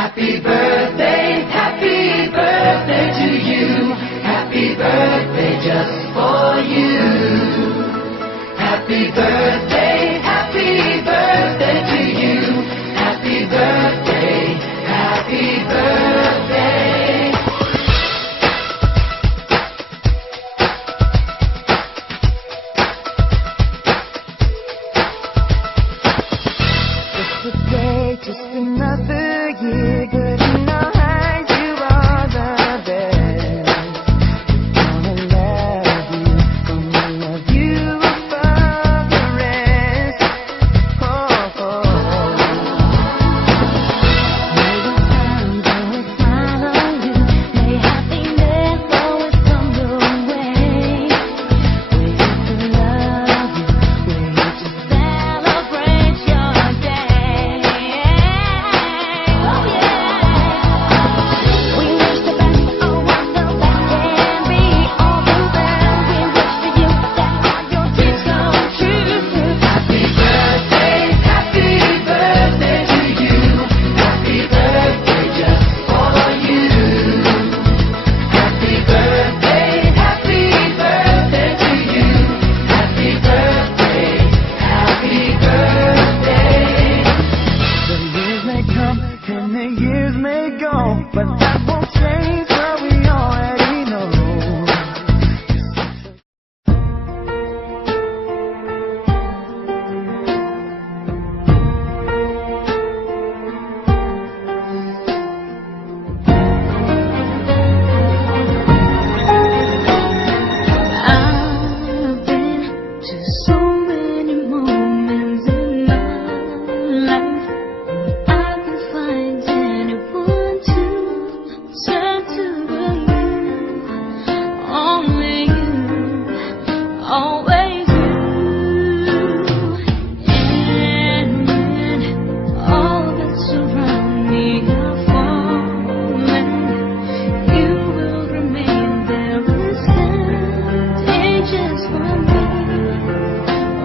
Happy birthday to you. Happy birthday just for you. Happy birthday to you. Happy birthday, happy birthday. Just a day, just another year, good enough. You are the best. Gonna love you above the rest. Oh, oh. May the sun always smile on you. May happiness always come your way. We're here to love you. We're here to celebrate your day. Oh yeah. We wish the best of what the best can be. All the well we wish for you, that all your dreams come true. Happy birthday to you. Happy birthday just for you. Happy birthday to you. Happy birthday, happy birthday. The years may come and the years may go, but that won't change what we already know. I've been to so many moments in my life. I can find anyone to turn to but you. Only you, always you. And when all that surround me are falling, you will remain there and stand just for me.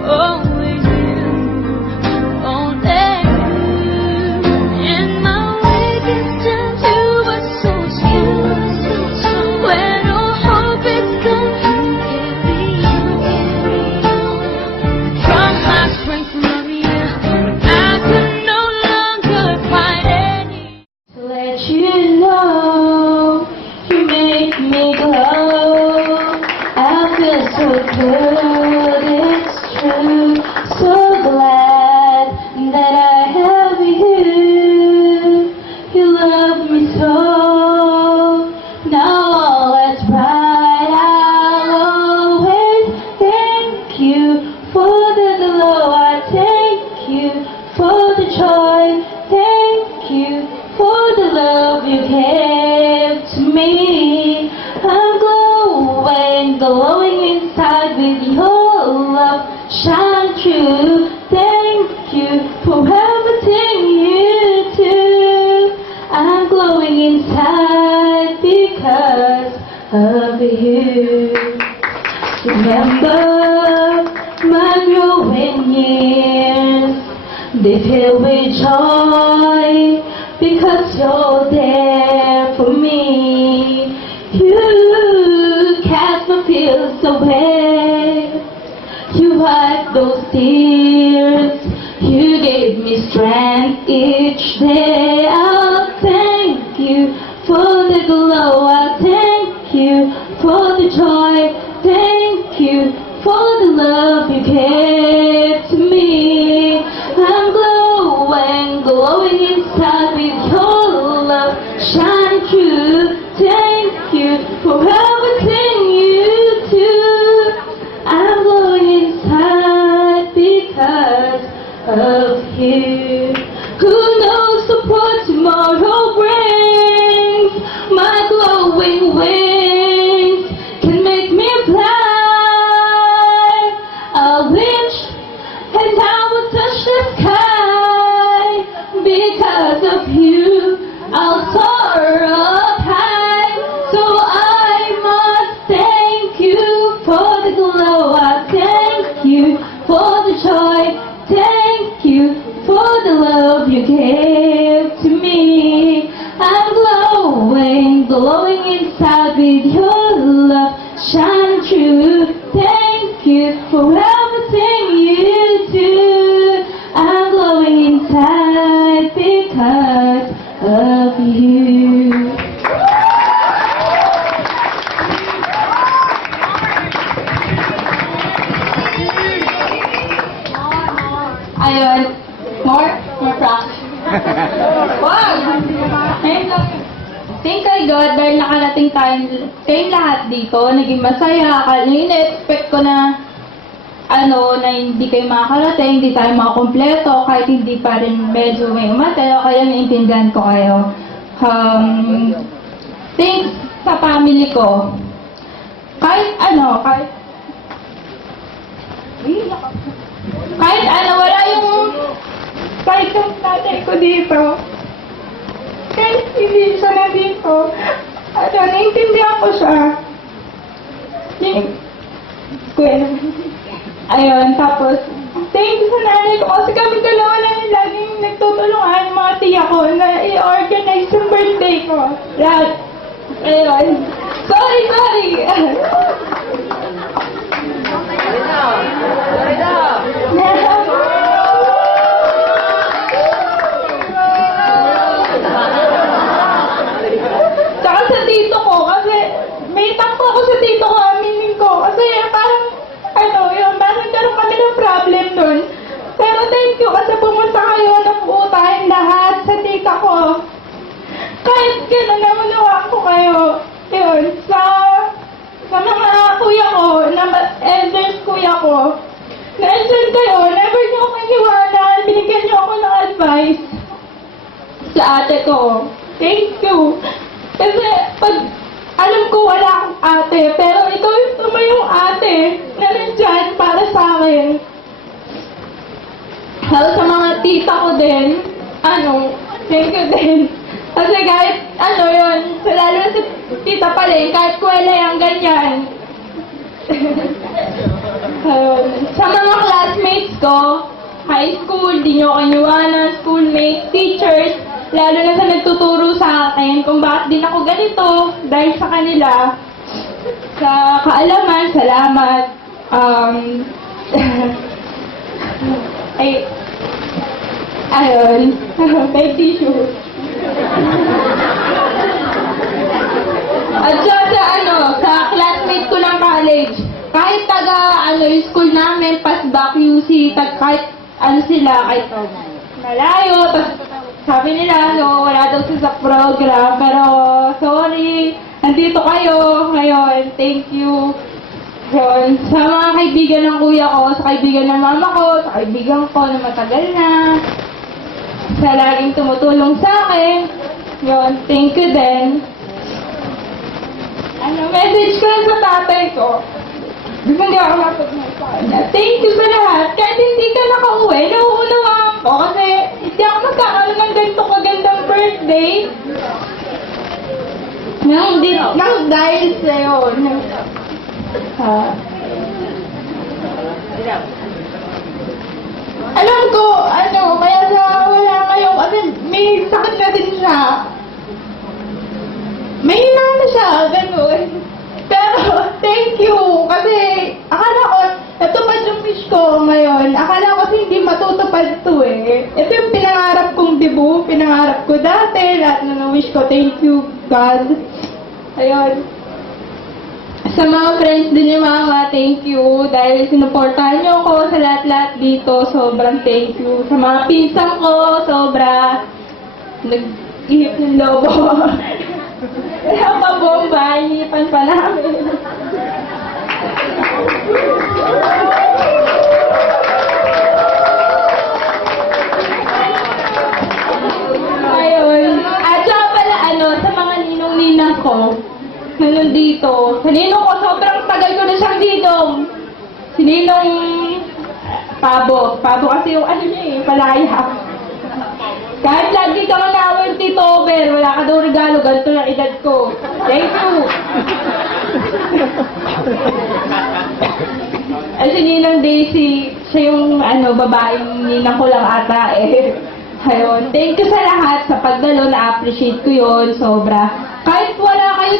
Always you, only you. In my weakest times you were so true. When all hope is gone, you carry on. From my strength from you, when I could no longer find any. To let you know, you make me glow. I feel so good, it's true. So glad that I have you. You love me so. Now all that's right. I'll always thank you for the glow. I thank you for the joy. Thank you for the love you gave to me. I'm glowing inside with your love shine true. Thank you for everything you do. I'm glowing inside because of you. Remember my growing years, they fill with joy because you're there for me. You cast my fears away. You wiped those tears. You gave me strength each day. I'll thank you for the glow. I'll thank you for the joy. Thank you for the love you gave to me. I'm glowing inside with your love shine true. Thank you for everything you do. I'm glowing inside because of you. Who knows what tomorrow brings? My glowing wings can make me fly. I wish and I would touch the sky. Because of you, I'll soar up high. So I must thank you for the glow. I thank you for the joy. Thank you for the love you gave to me. practice. Wag! Ayun lang. Thank kay God dahil nakarating tayong lahat dito. Naging masaya. Na-expect ko na na hindi kayo makakarating, hindi tayo makakompleto, kahit hindi pa rin medyo may umatay, kaya naiintindihan ko kayo. Thanks sa family ko. Kahit wala yung tatay ko dito. Kahit hindi siya nandito, naiintindihan ko siya. Ayun, tapos, thank you sa nanay ko kasi kami dalawa na yung laging nagtutulungan yung mga tiya ko na i-organize yung birthday ko. Lahat. Ayun. Sorry! Tsaka sa tito ko, kasi may takpo ako sa tito ko, aminin ko. Kasi parang, parang nagkaroon kami ng problem nun. Pero thank you kasi pumunta kayo, nabuo tayong lahat sa tita ko. Kahit gano'n, namunawa ko kayo. Yun, sa mga kuya ko, elders kuya ko, na-endorse kayo, never niyo ako iniwanan, binigyan niyo ako ng advice sa ate ko. Thank you. Kasi alam ko wala akong ate, pero ikaw yung ate na nandyan para sa akin. Sa mga tita ko din, thank you din. Kasi kahit yun, lalo na si tita pa rin, kahit kwela yung ganyan. Sa mga classmates ko, high school, di nyo kaniwanan, schoolmates, teachers, lalo na sa nagtuturo sa akin kung bakit din ako ganito dahil sa kanila. Sa kaalaman, salamat. May tissue. At sa classmate ko ng college, kahit yung school namin, PASBA, QC, kahit kahit malayo, sabi nila, wala daw siya sa program, pero sorry, nandito kayo ngayon, thank you. Yun, sa mga kaibigan ng kuya ko, sa kaibigan ng mama ko, sa kaibigan ko na matagal na, sa laging tumutulong sa akin, yun, thank you din. Message ko lang sa tatay ko. Hindi ako mapag-message. Thank you sa lahat. Kahit hindi ka nakauwi, nauunawaan ko kasi hindi ako magkakaroon ng ganito kagandang birthday. Nang dahil sa'yo. Alam ko, kaya wala kayo kasi may sakit na din siya. May hinaan na siya, gano'n. Pero, thank you. Kasi, akala ko, natupad yung wish ko ngayon. Akala ko kasi hindi matutupad to eh. Ito yung pinangarap kong debut. Pinangarap ko dati. Lahat na wish ko. Thank you, God. Ayun. Sa mga friends din yung mama, thank you. Dahil sinuportahan niyo ako sa lahat-lahat dito. Sobrang thank you. Sa mga pinsang ko, sobra. Nag-ihip ng lobo. Kaya pa bomba, inipan pa namin. Ayun. At saka pala, sa mga ninong-ninang ko, na nandito. Sa ninong ko, sobrang tagal ko na siyang ninong. Si Ninong Pabo. Pabo kasi yung niya palaya. Kahit lagi ka manawin, Tito Over, wala ka daw regalo, ganito na edad ko. Thank you! Si Ninang Daisy, siya yung babaeng ninang ko lang ata eh. Ayun, thank you sa lahat sa pagdalo, na-appreciate ko yun, sobra. Kahit wala kayo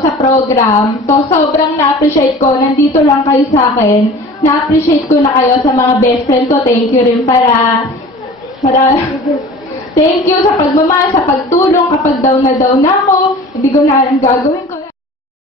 sa program, to sobrang na-appreciate ko, nandito lang kayo sa akin. Na-appreciate ko na kayo sa mga best friend ko, thank you rin thank you sa pagmamahal, sa pagtulong kapag down na ako, hindi ko na gagawin ko.